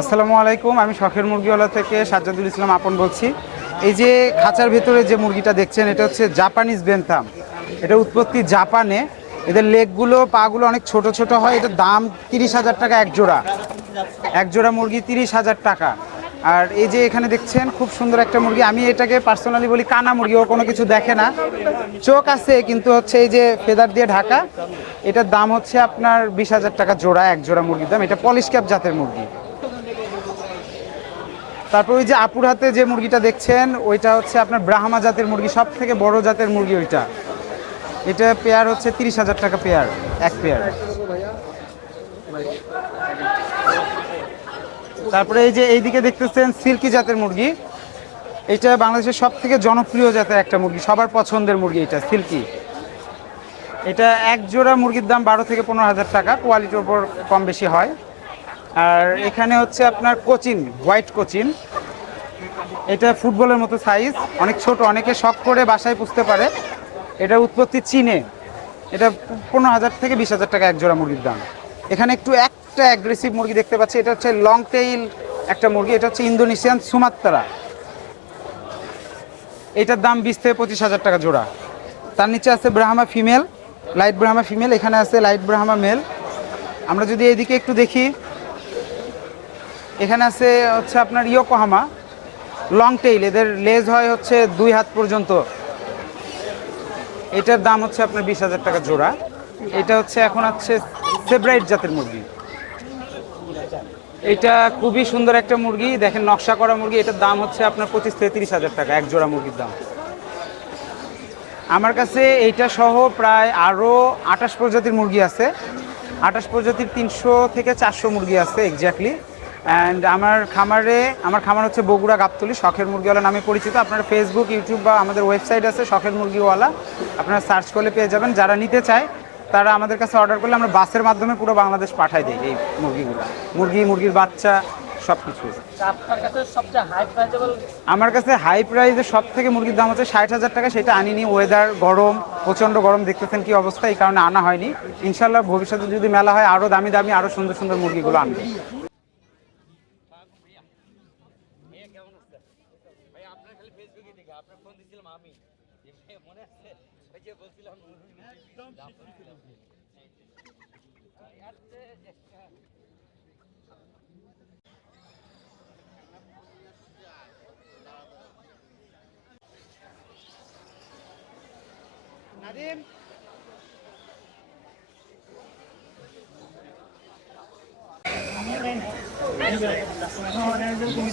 আসসালামু আলাইকুম, আমি শখের মুরগিওয়ালা থেকে সাজ্জাদুল ইসলাম আপন বলছি। এই যে খাঁচার ভেতরে যে মুরগিটা দেখছেন, এটা হচ্ছে জাপানিজ বেনথাম এটা উৎপত্তি জাপানে। এদের লেগগুলো, পাগুলো অনেক ছোট ছোট হয়। এটার দাম তিরিশ হাজার টাকা এক জোড়া। এক জোড়া মুরগি তিরিশ হাজার টাকা। আর এই যে এখানে দেখছেন, খুব সুন্দর একটা মুরগি। আমি এটাকে পার্সোনালি বলি কানা মুরগি, ও কোনো কিছু দেখে না। চোখ আছে, কিন্তু হচ্ছে এই যে ফেদার দিয়ে ঢাকা। এটার দাম হচ্ছে আপনার বিশ হাজার টাকা জোড়া, এক জোড়া মুরগির দাম। এটা পলিশ ক্যাপ জাতের মুরগি। তারপর ওই যে আপুর হাতে যে মুরগিটা দেখছেন, ওইটা হচ্ছে আপনার ব্রাহ্মা জাতের মুরগি সব থেকে বড় জাতের মুরগি ওইটা। এটা পেয়ার হচ্ছে তিরিশ হাজার টাকা পেয়ার, এক পেয়ার। তারপরে এই যে এইদিকে দেখতেছেন সিল্কি জাতের মুরগি। এটা বাংলাদেশের সব থেকে জনপ্রিয় জাতের একটা মুরগি, সবার পছন্দের মুরগি এটা, সিল্কি। এটা এক জোড়া মুরগির দাম বারো থেকে পনেরো হাজার টাকা, কোয়ালিটির ওপর কম বেশি হয়। আর এখানে হচ্ছে আপনার কোচিন, হোয়াইট কোচিন। এটা ফুটবলের মতো সাইজ, অনেক ছোট, অনেকে শখ করে বাসায় পুষতে পারে। এটা উৎপত্তি চীনে। এটা পনেরো হাজার থেকে বিশ হাজার টাকা এক জোড়া মুরগির দাম। এখানে একটু একটা অ্যাগ্রেসিভ মুরগি দেখতে পাচ্ছি, এটা হচ্ছে লং টেইল একটা মুরগি, এটা হচ্ছে ইন্দোনেশিয়ান সুমাত্রা। এটার দাম বিশ থেকে পঁচিশ হাজার টাকা জোড়া। তার নিচে আছে Brahma female light Brahma female এখানে আছে লাইট ব্রাহ্মা মেল আমরা যদি এদিকে একটু দেখি এখানে আছে হচ্ছে আপনার ইয়োকোহামা লং টেইল এদের লেজ হয় হচ্ছে দুই হাত পর্যন্ত। এটার দাম হচ্ছে আপনার বিশ হাজার টাকা জোড়া। এটা হচ্ছে এখন হচ্ছে সেব্রাইট জাতের মুরগি। এটা খুবই সুন্দর একটা মুরগি, দেখেন নকশা করা মুরগি, এটার দাম হচ্ছে আপনার পঁচিশ থেকে তিরিশ হাজার টাকা, এক জোড়া মুরগির দাম। আমার কাছে এইটা সহ প্রায় আরও আঠাশ প্রজাতির মুরগি আছে। আঠাশ প্রজাতির তিনশো থেকে চারশো মুরগি আছে এক্স্যাক্টলি অ্যান্ড আমার খামারে আমার খামার হচ্ছে বগুড়া গাবতলি শখের মুরগিওয়ালা নামে পরিচিত। আপনারা ফেসবুক ইউটিউব বা আমাদের ওয়েবসাইট আছে শখের মুরগিওয়ালা। আপনারা সার্চ করলে পেয়ে যাবেন। যারা নিতে চায় তারা আমাদের কাছে অর্ডার করলে আমরা বাসের মাধ্যমে পুরো বাংলাদেশ পাঠাই দিই এই মুরগিগুলো। মুরগি মুরগির বাচ্চা সব কিছু প্রাইজেবল আমার কাছে হাই প্রাইসে সব থেকে মুরগির দাম হচ্ছে ষাট হাজার টাকা। সেটা আনিনি ওয়েদার গরম প্রচণ্ড গরম দেখতেছেন কি অবস্থা এই কারণে আনা হয়নি। ইনশাল্লাহ ভবিষ্যতে যদি মেলা হয় আরও দামি দামি আরও সুন্দর সুন্দর মুরগিগুলো আনবে। চ্যানেল ফেসবুকে দেখে আপনার ফোন দিয়েছিলাম আমি। মনে আছে ওই যে বলছিলাম Nadim No, no, no, no.